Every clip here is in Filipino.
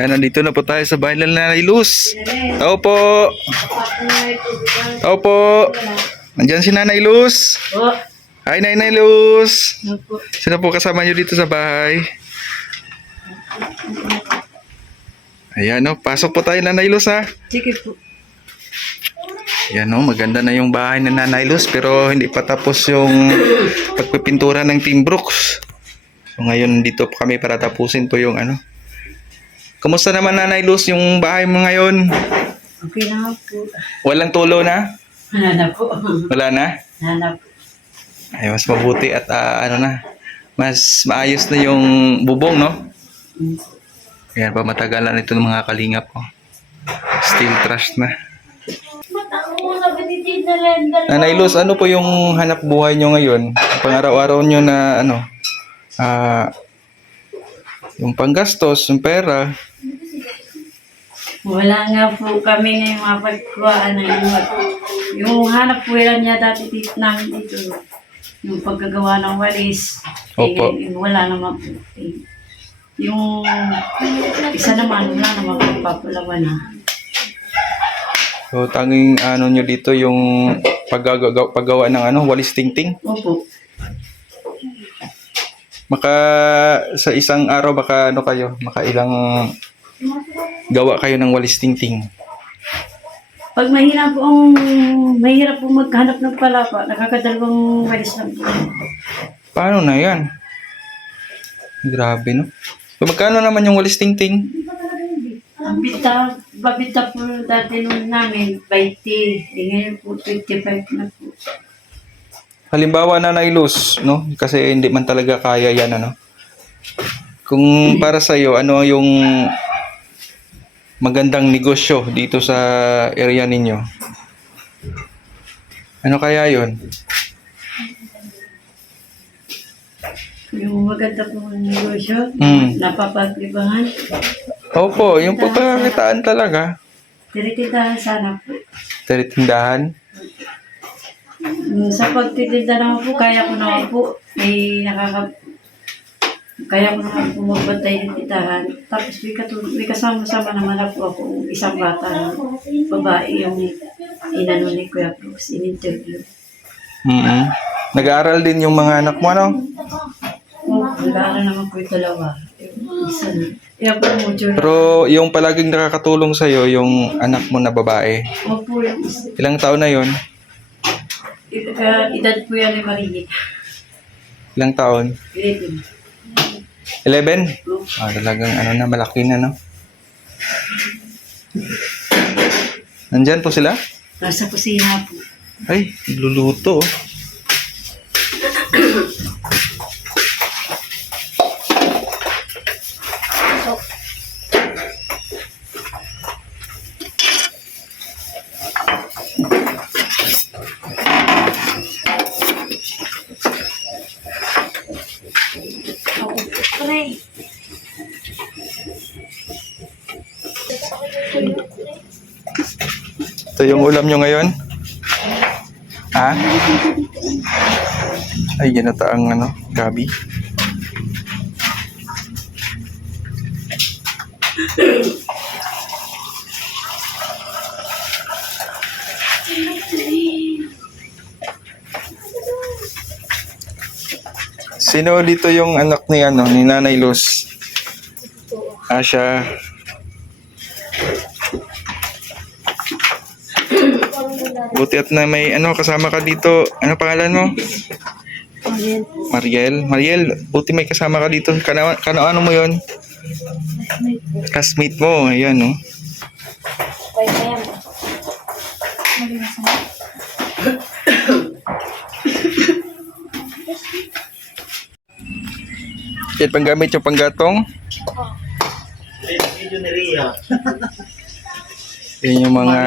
Kaya nandito na po tayo sa bahay ng Nanay Luz. Tao po. Tao po. Nandiyan si Nanay Luz. Hi, Nanay Luz. Sino po kasama nyo dito sa bahay? Ayan o, pasok po tayo Nanay Luz ha. Sige po. Ayan o, maganda na yung bahay ng Nanay Luz pero hindi pa tapos yung pagpipintura ng Team Brooks. So ngayon dito po kami para tapusin po yung ano. Kumusta naman Nanay Luz yung bahay mo ngayon? Okay na po. Walang tulo na? Wala na po. Wala na? Wala na po. Ay, mas mabuti at ano na, mas maayos na yung bubong, no? Ayan pa, matagalan ito ng mga kalingap, oh. Steel truss na. Nanay Luz, ano po yung hanap buhay nyo ngayon? Pang-araw-araw nyo na, ano, yung panggastos, yung pera. Wala nga po kami ngayong mapagkuhaan ng yung hanap buhay niya dati dito namin dito. Yung pagkagawa ng walis. Opo. Wala naman po. Yung isa naman, wala naman papalawan na. So, tanging ano nyo dito yung paggawa ng ano, walis tingting. Opo. Maka sa isang araw baka ano kayo, maka ilang gawa kayo ng walis tingting. Pag mahirap po maghanap ng palapa, nakakadalawang walis lang po. Paano na yan? Grabe, no? So, magkano naman yung walis tingting? Ang babita po dati nung namin, 20. Ngayon po, 25 na po. Halimbawa Nanay Luz, no? Kasi hindi man talaga kaya yan, ano? Kung para sa'yo, ano yung magandang negosyo dito sa area ninyo? Ano kaya yon? Yung maganda po ng negosyo, napapaglibangan. Opo, yung pagkakakitaan talaga. Tinitindahan sana po. Tindahan. Sa pagtitinda naman po, kaya ko naman po. Kaya ko naman po magbantay ng tindahan. Tapos may kasama-sama naman ako isang bata na babae yung inano ni Kuya Brooks, in-interview. Nag-aaral din yung mga anak mo, ano? Nag-aaral naman po yung dalawa. Isa na. Pero yung palaging nakakatulong sa'yo, yung anak mo na babae. Opo, yung isa. Ilang taon na yon? Edad po yan ni Marie. Ilang taon? 11. 11? Talagang ano na, malaki na, no? Nandyan po sila? Nasa kusina po. Ay, luluto, oh. Ito yung ulam nyo ngayon? Ha? Ay, ginataang ano, gabi. Sino dito yung anak ni ano, ni Nanay Luz? Asya. Buti at na may ano kasama ka dito. Ano pangalan mo? Mariel. Mariel, buti may kasama ka dito. Ano mo 'yon? Classmate mo. Ayan, no. Yan panggamit yung panggatong. Yan yung mga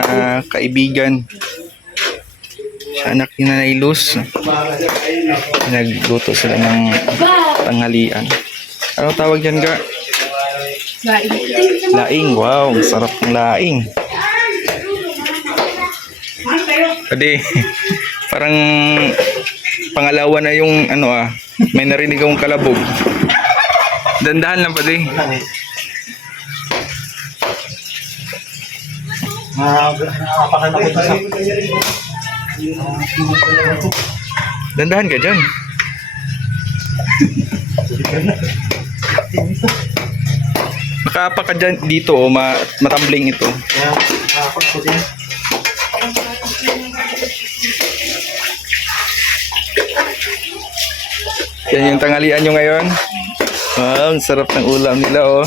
kaibigan sa anak ni Nanay Luz. Nagluto sila ng tanghalian. Ano tawag yan, ga? Laing. Laing. Wow, sarap ng laing. Pwede, parang pangalawa na yung ano may narinig akong kalabog. Dandahan lang pwede. Nakakapakan ako sa... Dandahan ka dyan. Makaapa ka dyan dito o matambling ito. Kaya nakakapakan ko din. Yan yung tanghalian nyo ngayon. Wow, ang sarap ng ulam nila oh.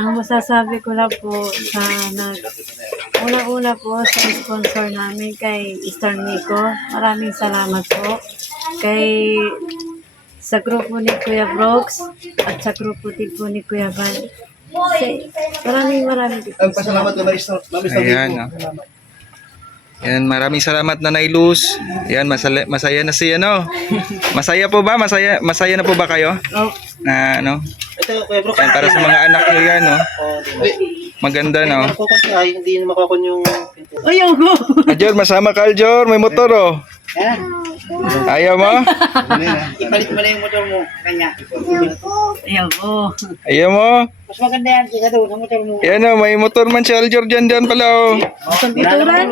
Ang masasabi ko lang po sa una-una po sa sponsor namin kay Star Nico, maraming salamat po. Kay sa grupo ni Kuya Brooks at sa grupo din po ni Kuya Van. Maraming Pasalamat ka, Mami. Ayan, oh. Yan, maraming salamat Nanay Luz. Yan, masaya na si ano. Masaya po ba? Masaya na po ba kayo? Oh, Na ano? Ito, Kuya Bro. Yan, para sa mga anak niyo yan, no? Maganda, no? Nakukon ay, hindi na makakon yung pintura. Ayoko. Aljor, masama ka, Aljor. May motor, oh. Yan. Ayaw mo? Ipalit mo na yung motor mo. Kanya. Ayoko. Ayaw mo? Mas maganda yan. Kaya doon, ang motor mo. Yan, oh. May motor man si Aljor dyan pala, oh. Isang pinturan.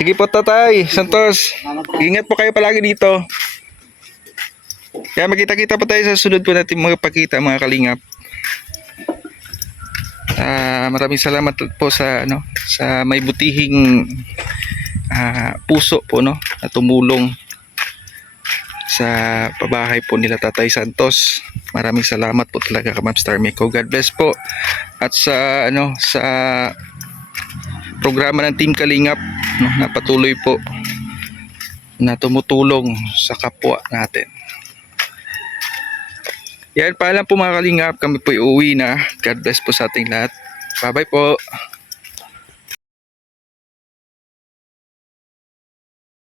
Sige po, Tatay. Santos. Ingat po kayo palagi dito. Kaya magkita-kita pa tayo sa sunod po natin mga pakita, mga kalingap. Maraming salamat po sa sa may butihing puso po, no, na tumulong sa pabahay po nila Tatay Santos. Maraming salamat po talaga ka Ma'am Star Miko. God bless po. At sa sa programa ng Team Kalingap, no, na patuloy po na tumutulong sa kapwa natin. Yan, paalam po mga kalingap. Kami po uuwi na. God bless po sa ating lahat. Bye-bye po.